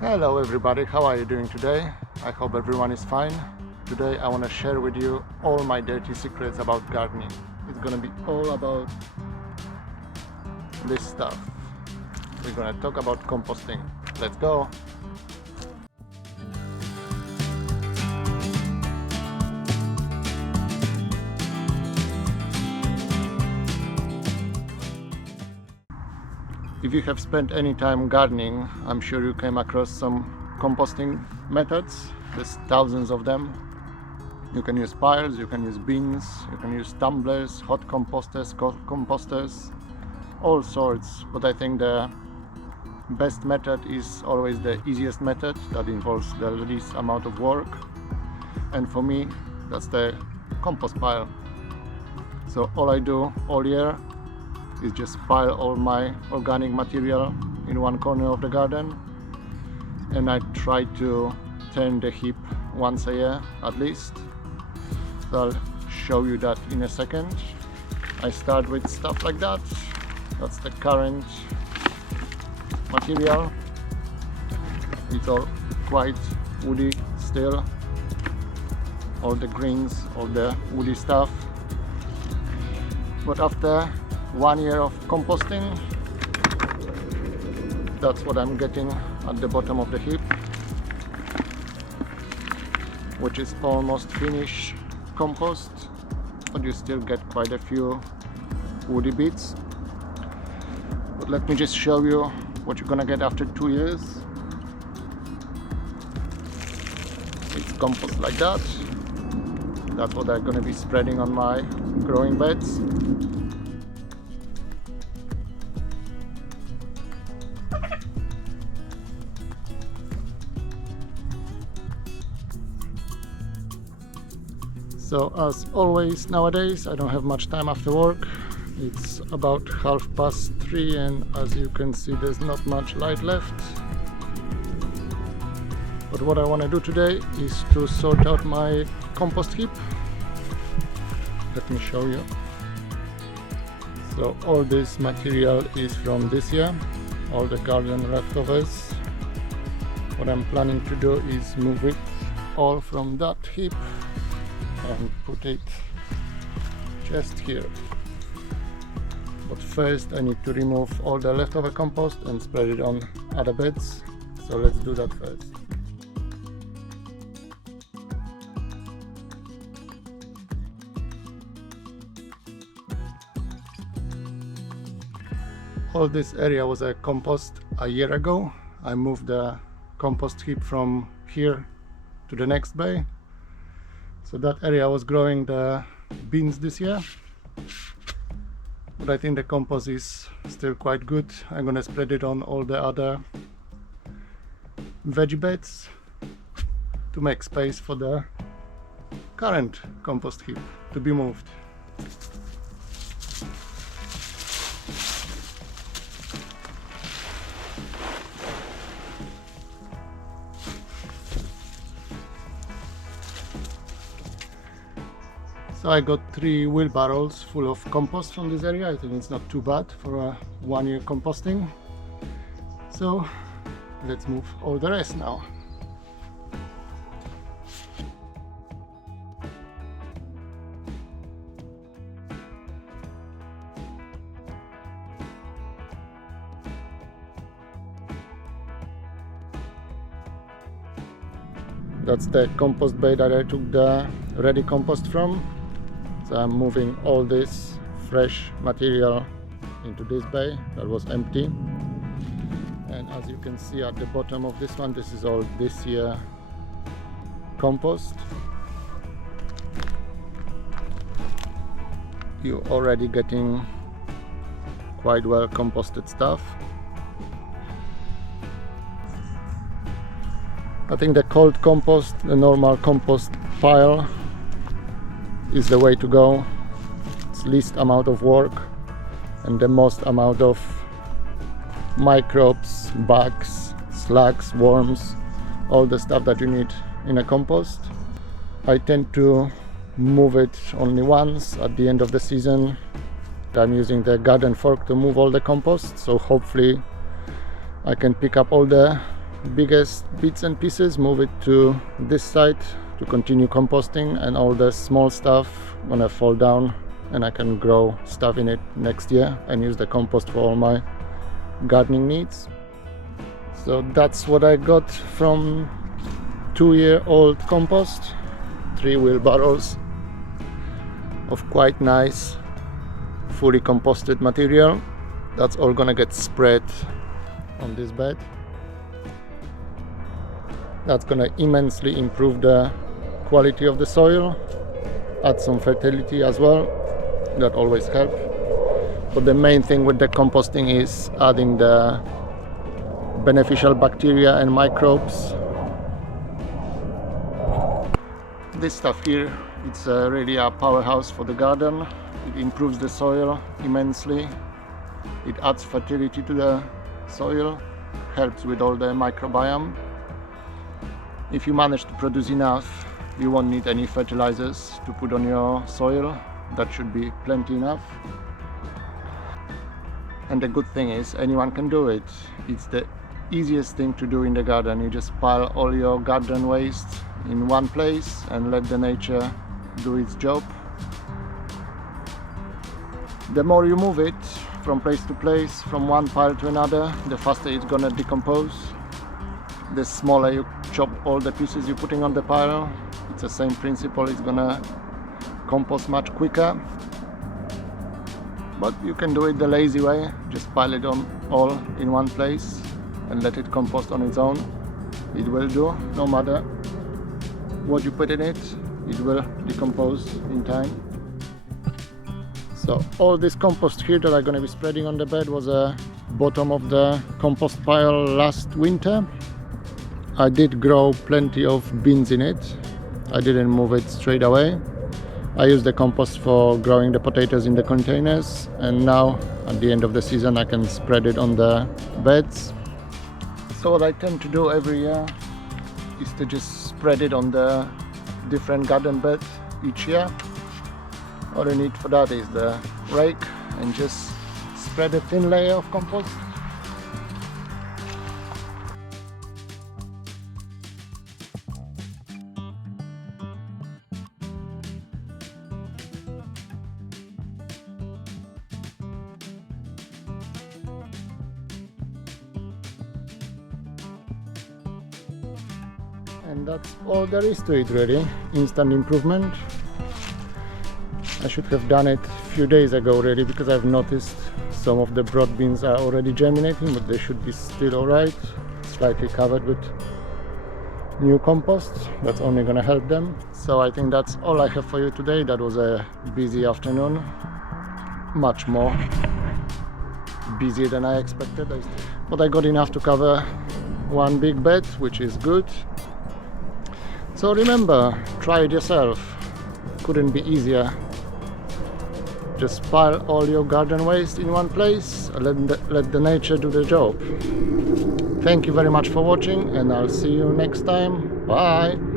Hello everybody, how are you doing today? I hope everyone is fine. Today I want to share with you all my dirty secrets about gardening. It's gonna be all about this stuff. We're gonna talk about composting. Let's go! If you have spent any time gardening, I'm sure you came across some composting methods. There's thousands of them. You can use piles, you can use bins, you can use tumblers, hot composters, all sorts. But I think the best method is always the easiest method that involves the least amount of work. And for me, that's the compost pile. So all I do all year is just pile all my organic material in one corner of the garden, and I try to turn the heap once a year at least. So I'll show you that in a second. I start with stuff like that. That's the current material. It's all quite woody still. All the greens, all the woody stuff. But after 1 year of composting, that's what I'm getting at the bottom of the heap, which is almost finished compost, but you still get quite a few woody bits. But let me just show you what you're gonna get after 2 years. It's compost like that. That's what I'm gonna be spreading on my growing beds. So as always nowadays, I don't have much time after work. It's about 3:30 and as you can see there's not much light left. But what I want to do today is to sort out my compost heap. Let me show you. So all this material is from this year, all the garden leftovers. What I'm planning to do is move it all from that heap and put it just here. But first I need to remove all the leftover compost and spread it on other beds. So let's do that first. All this area was a compost a year ago. I moved the compost heap from here to the next bay. So that area was growing the beans this year, but I think the compost is still quite good. I'm gonna spread it on all the other veggie beds to make space for the current compost heap to be moved. So I got 3 wheelbarrows full of compost from this area. I think it's not too bad for a 1 year composting. So let's move all the rest now. That's the compost bay that I took the ready compost from. So I'm moving all this fresh material into this bay that was empty. And as you can see at the bottom of this one, this is all this year compost. You're already getting quite well composted stuff. I think the cold compost, the normal compost pile, is the way to go. It's least amount of work and the most amount of microbes, bugs, slugs, worms, all the stuff that you need in a compost. I tend to move it only once at the end of the season. I'm using the garden fork to move all the compost, so hopefully I can pick up all the biggest bits and pieces, move it to this side to continue composting, and all the small stuff gonna fall down and I can grow stuff in it next year and use the compost for all my gardening needs. So that's what I got from 2-year-old compost. 3 wheelbarrows of quite nice fully composted material. That's all gonna get spread on this bed. That's gonna immensely improve the quality of the soil, add some fertility as well. That always helps. But the main thing with the composting is adding the beneficial bacteria and microbes. This stuff here, it's really a powerhouse for the garden. It improves the soil immensely. It adds fertility to the soil, helps with all the microbiome. If you manage to produce enough, you won't need any fertilizers to put on your soil. That should be plenty enough. And the good thing is, anyone can do it. It's the easiest thing to do in the garden. You just pile all your garden waste in one place and let the nature do its job. The more you move it from place to place, from one pile to another, the faster it's gonna decompose. The smaller you chop all the pieces you're putting on the pile, it's the same principle, it's gonna compost much quicker. But you can do it the lazy way, just pile it on all in one place and let it compost on its own. It will do, no matter what you put in it, it will decompose in time. So all this compost here that I'm going to be spreading on the bed was a bottom of the compost pile last winter. I did grow plenty of beans in it. I didn't move it straight away. I used the compost for growing the potatoes in the containers, and now at the end of the season I can spread it on the beds. So what I tend to do every year is to just spread it on the different garden beds each year. All you need for that is the rake and just spread a thin layer of compost. And that's all there is to it, really. Instant improvement. I should have done it a few days ago really, because I've noticed some of the broad beans are already germinating, but they should be still alright. Slightly covered with new compost. That's only gonna help them. So I think that's all I have for you today. That was a busy afternoon. Much more busier than I expected. But I got enough to cover one big bed, which is good. So remember, try it yourself. Couldn't be easier. Just pile all your garden waste in one place, let the nature do the job. Thank you very much for watching, and I'll see you next time. Bye!